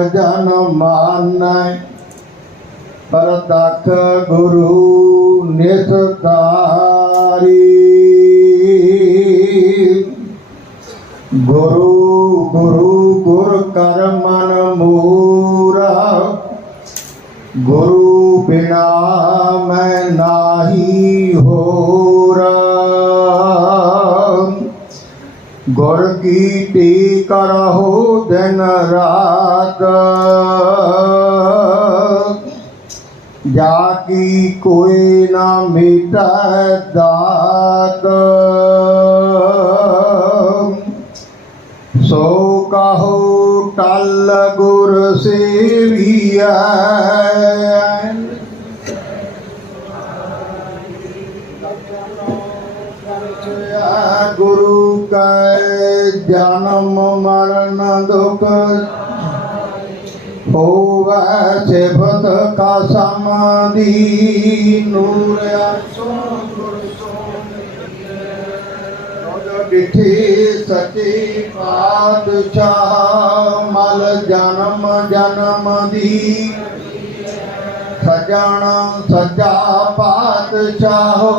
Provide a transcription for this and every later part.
ਜਨ ਮਾਨੈ, ਪਰਤਖ ਗੁਰੂ ਨਿਸਤਾਰੀ ਗੁਰੂ ਗੁਰੂ ਗੁਰ ਕਰ ਮਨ ਮੂਰਾ ਗੁਰੂ ਬਿਨਾ ਮੈਂ ਨਾਹੀ ਹੋਰਾ। ਗੁਰ ਕੀ ਕਰਹੁ ਦਿਨ ਰਾਤ। ਜਾ ਕੀ ਕੋਈ ਨਾ ਮਿਟੈ ਦਾਤ। ਸੋ ਕਹੋ ਟਲ ਗੁਰ ਸੇਵੀਐ। ਜਨਮ ਮਰਨ ਦੁਖ। ਹੋਵੈ ਸਿਫਤ ਕਾ ਸਮਾਦੀ ਨੂਰ ਡਿਠੀ ਸਚੀ ਪਾਤਸ਼ਾਹ, ਮਲ ਜਨਮ ਜਨਮ ਦੀ। ਸਜਣ ਸਜਾ ਪਾਤਸ਼ਾਹੋ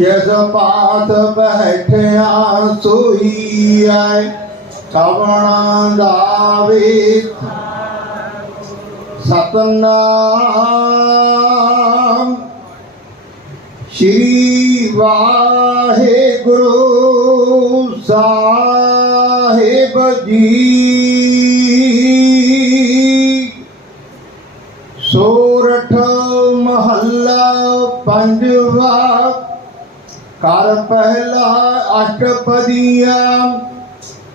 ਜਿਸ ਪਾਤ ਬੈਠਿਆ ਸੋਈ ਐ, ਕਵਣਾ ਦਾਵੇ ਸਤਨਾਮ ਸ਼੍ਰੀ ਵਾਹਿਗੁਰੂ ਸਾਹਿਬ ਜੀ। ਸੋਰਠ ਮਹੱਲਾ ਪੰਜਵਾ ਕਰ ਪਹਿਲਾ ਅਸ਼ਟਪਦੀਆਂ,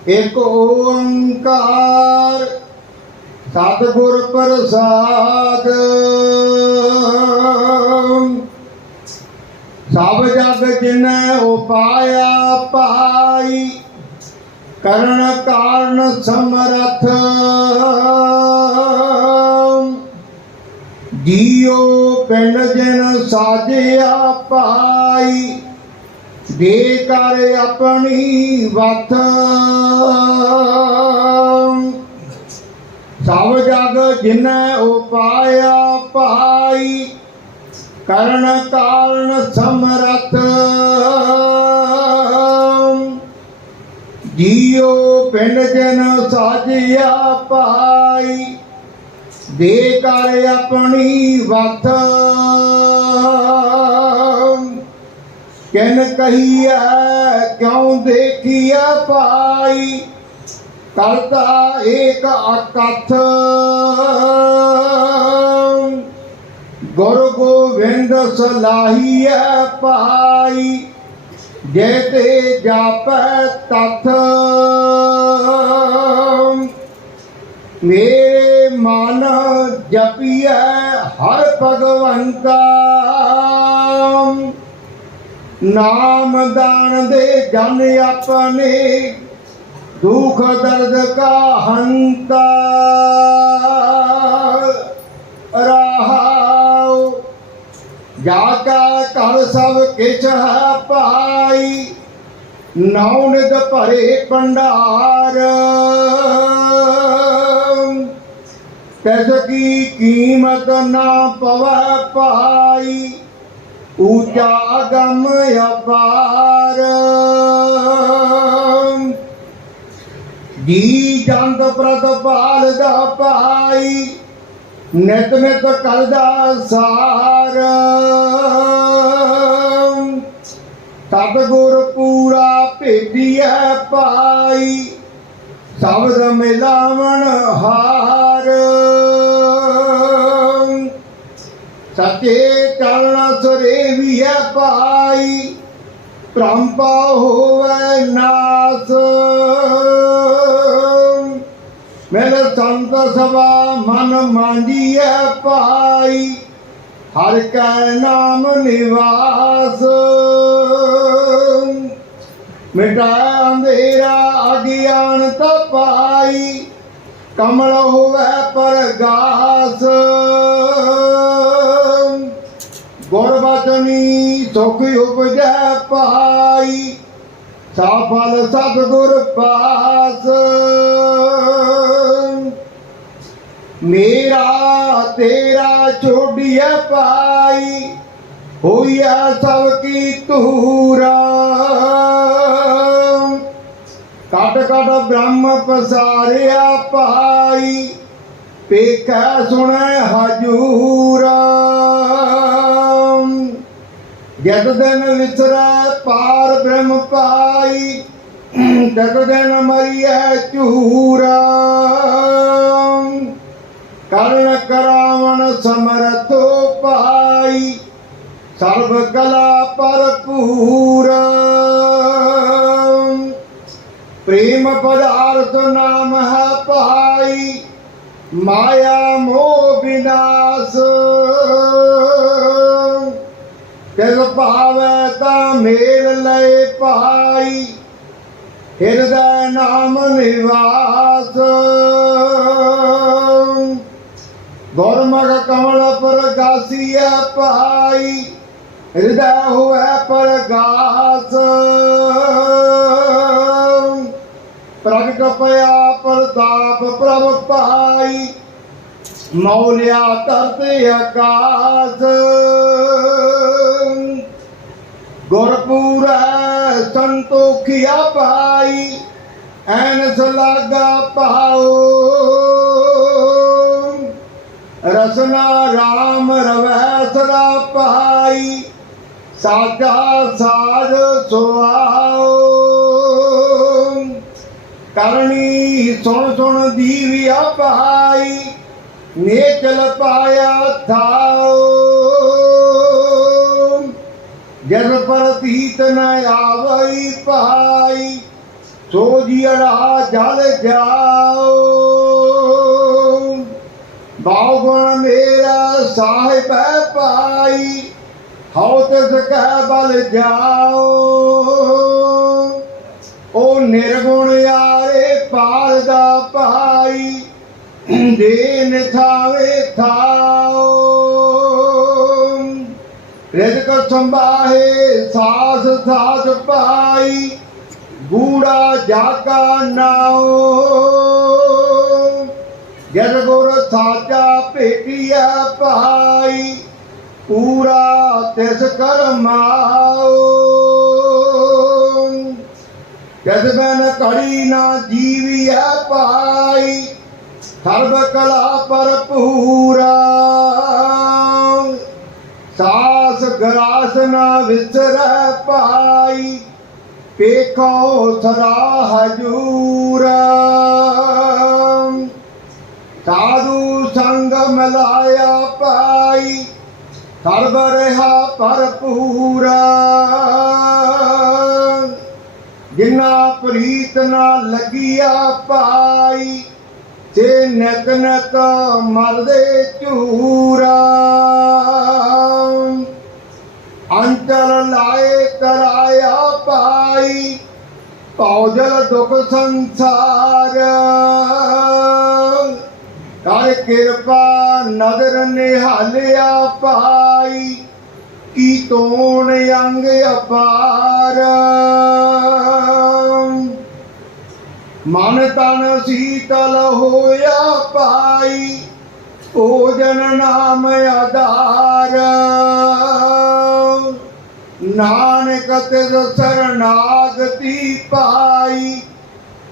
ਇੱਕ ਓੰਕਾਰ, ਸਤਿਗੁਰ ਪ੍ਰਸਾਦ। ਸਭ ਜਗ ਜਿਨੈ ਉਪਾਇਆ ਪਾਈ, ਕਰਨ ਕਾਰਨ ਸਮਰਥ। ਜੀਉ ਪਿੰਡ ਜਨ ਸਾਜਿਆ ਪਾਈ ਬੇਕਾਰ ਆਪਣੀ ਵਥ। ਸਭ ਜਗ ਜਿਨੈ ਉਪਾਇਆ ਪਾਈ ਕਰਨ ਕਾਰਨ ਸਮਰਥ। ਜੀਉ ਪਿੰਡ ਜਨ ਸਾਜਿਆ ਪਾਈ ਬੇਕਾਰ ਆਪਣੀ ਵਥ। ਕਿਨ ਕਹੀਐ, ਕਿਉ ਦੇਖੀਐ ਪਾਈ ਕਰਤਾ ਏਕ ਅਕਥ। ਗੁਰ ਗੋਵਿੰਦ ਸਲਾਹੀਐ ਪਾਈ ਜੇਤੇ ਜਾਪੈ ਤਥ। ਮੇਰੇ ਮਨ ਜਪੀਐ ਹਰ ਭਗਵੰਤਾ। ਨਾਮ ਦਾਨ ਦੇ ਜਨ ਆਪਣੇ, ਦੁਖ ਦਰਦ ਕਾ ਹੰਤਾ ਰਹਾਉ, ਜਾ ਕਾ ਘਰ ਸਭ ਕਿਛ ਹੈ ਪਾਈ ਨੌ ਨਿਦ ਭਰੇ ਭੰਡਾਰ। ਤੈਸ ਕੀ ਕੀਮਤ ਨਾ ਪਵੈ ਪਾਈ ਊਚਾ ਗਮ ਅਪਾਰ। ਜੀ ਜੰਤ ਪ੍ਰਤਪਾਲ ਦਾ ਪਾਈ ਨਿਤ ਨਿਤ ਕਰਦਾ ਸਾਰ। ਤਬ ਗੁਰ ਪੂਰਾ ਭੇਟੀਐ ਪਾਈ ਸ਼ਬਦ ਮਿਲਾਵਣ ਹਾਰ। ਸੱਚੇ ਚਰਨ ਸੁਰੇਵੀਐ ਪਾਈ ਭ੍ਰਮਪਾ ਹੋਵੇ ਨਾਸ ਮੇਰੇ ਸੰਤ ਸਭਾ ਮਨ ਮਾਂਜੀਐ ਪਾਈ ਹਰ ਕੈ ਨਾਮ ਨਿਵਾਸ। ਮਿਟਾ ਅੰਧੇਰਾ ਅਗਿਆਨ ਤਪਾਈ ਕਮਲ ਹੋਵੇ ਪਰਗਾਸ ਸੁਖ ਉਪਜੈ ਪਾਈ ਸਫਲ ਸਤਿਗੁਰ ਪਾਸ। ਮੇਰਾ ਤੇਰਾ ਛੋੜਿਆ ਪਾਈ ਹੋਇਆ ਸਭ ਕੀ ਤੂਰਾ ਕਟ ਕਟ ਬ੍ਰਹਮ ਪਸਾਰਿਆ ਪਾਈ ਪੇਖਾ ਸੁਣੈ ਹਜੂਰਾ। ਜਦ ਦਿਨ ਵਿਸਰੈ ਪਾਰ ਬ੍ਰਹਮ ਪਾਈ ਤਦ ਦਿਨ ਮਰੀਐ ਚੂਰਾ ਕਰਨ ਕਰਾਵਣ ਸਮਰਥੋ ਪਾਈ ਸਰਬ ਕਲਾ ਭਰਪੂਰ ਪ੍ਰੇਮ ਪਦਾਰਥ ਨਾਮ ਹੈ ਪਾਈ ਮਾਇਆ ਮੋਹ ਵਿਨਾਸ਼। ਤਿਲ ਭਾਵੈ ਤਾਂ ਮੇਲ ਲੈ ਪਹਾਈ ਹਿਰਦੈ ਨਾਮ ਨਿਵਾਸ। ਗੁਰਮੁਖ ਕਮਲ ਪ੍ਰਗਾਸੀਐ ਪਾਈ ਹਿਰਦੈ ਹੋਐ ਪ੍ਰਗਾਸ। ਪ੍ਰਗਟ ਪਿਆ ਪ੍ਰਤਾਪ ਪ੍ਰਭ ਪਹਾਈ ਮੌਲਿਆ ਤਰਤ ਆਕਾਸ ਗੁਰਪੂਰੈ ਸੰਤੋਖਿਆ ਪਾਈ ਐਨਸ ਲਾਗਾ ਪਾਓ ਰਸਨਾ ਰਾਮ ਰਵੈ ਸਦਾ ਪਾਈ ਸਾਜਾ ਸਾਜ ਸੁਆਓ ਕਰਨੀ ਸੁਣ ਸੁਣ ਦੀਵਿਆ ਪਾਈ ਨੇਚਲ ਪਾਇਆ ਥਾਓ। ਜਦ ਪ੍ਰਤੀਤ ਨ ਆਵਈ ਪਾਈ ਸੋ ਜੀੜਾ ਜਲ ਜਾਓ ਬਾਉ ਗੁਣ ਮੇਰਾ ਸਾਹਿਬ ਹੈ ਪਾਈ ਹਉ ਤਿਸ ਕੈ ਬਲ ਜਾਓ ਉਹ ਨਿਰਗੁਣ ਯਾਰੇ ਪਾਲ ਦਾ ਭਾਈ ਦੇ ਨਿਥਾਵੇ ਥਾਓ ਰਿਜ਼ਕ ਸੰਭਾਹੇ ਸਾਸ ਸਾਸ ਪਾਈ ਗੂੜਾ ਜਾਗਾ ਨਾਓ ਜਦ ਗੁਰ ਸਾਚਾ ਭੇਟਿਆ ਭਾਈ ਪੂਰਾ ਤਿਸ ਕਰਮਾਓ ਜਦ ਬਨ ਕੜੀ ਨਾ ਜੀਵਿਆ ਭਾਈ ਸਰਬ ਕਲਾ ਪਰ ਪੂਰਾ ਸਾਸ ਗਰਾਸ ਨਾ ਵਿਸਰੈ ਪਾਈ ਪੇਖੋ ਸਰਾ ਹਜੂਰਾ। ਸਾਧੂ ਸੰਗ ਮਲਾਇਆ ਪਾਈ ਸਰਬ ਰਹਾ ਭਰਪੂਰਾ ਜਿਨਾ ਪ੍ਰੀਤ ਨਾ ਲੱਗਿਆ ਪਾਈ, ਤੇ ਨਕ ਨਕ ਮਰਦੇ ਝੂਰਾ। ਭੌਜਲ ਦੁਖ ਸੰਸਾਰ। ਕਰ ਕਿਰਪਾ ਨਦਰ ਨਿਹਾਲਿਆ ਪਾਈ ਕੀ ਤੋਣ ਅੰਗ ਅਪਾਰ। ਮਨ ਤਨ ਸੀਤਲ ਹੋਇਆ ਪਾਈ ਭੋਜਨ ਨਾਮ ਆਧਾਰ। ਨਾਨਕ ਤਿਸ ਸਰਨਾਗਤੀ ਪਾਈ,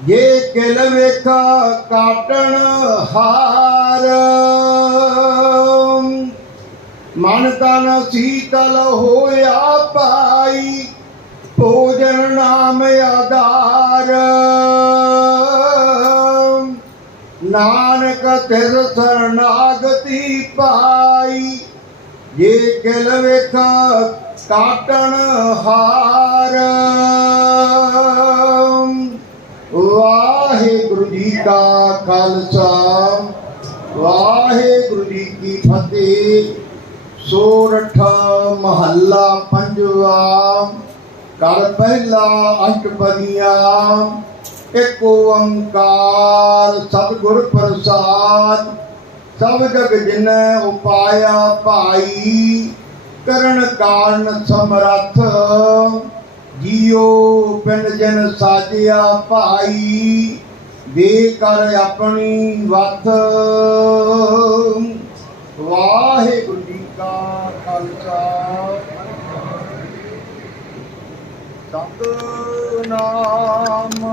ਜੇ ਕਿਲ ਵੇਖ ਕਾਟਣ ਹਾਰ। ਮਨ ਤਨ ਸੀਤਲ ਹੋਇਆ ਪਾਈ ਭੋਜਨ ਨਾਮ ਆਧਾਰ। ਨਾਨਕ ਤਿਸ ਸਰਨਾਗਤੀ ਪਾਈ, ਜੇ ਕਿਲ ਵੇਖ ਕਾਟਣ ਹਾਰ। ਵਾਹਿਗੁਰੂ ਜੀ ਕਾ ਖਾਲਸਾ, ਵਾਹਿਗੁਰੂ ਜੀ ਕੀ ਫਤਿਹ। ਸੋਰਠ ਮਹੱਲਾ ਪੰਜਵਾ ਕਰ ਪਹਿਲਾ ਅਸ਼ਟਪਦੀਆਂ ਇੱਕ ਓੰਕਾਰ ਸਤਿਗੁਰ ਪ੍ਰਸਾਦ, ਸਭ ਜਗ ਜਿਨੈ ਉਪਾਇਆ ਭਾਈ। ਕਰਨ ਕਾਰਨ ਸਮਰੱਥ। ਜੀਓ ਪਿੰਡ ਜਨ ਸਾਜਿਆ ਭਾਈ, ਦੇ ਕਰ ਆਪਣੀ ਵਤ ਵਾਹਿਗੁਰੂ ਜੀ ਕਾ ਖਾਲਸਾ। ਸਤਨਾਮ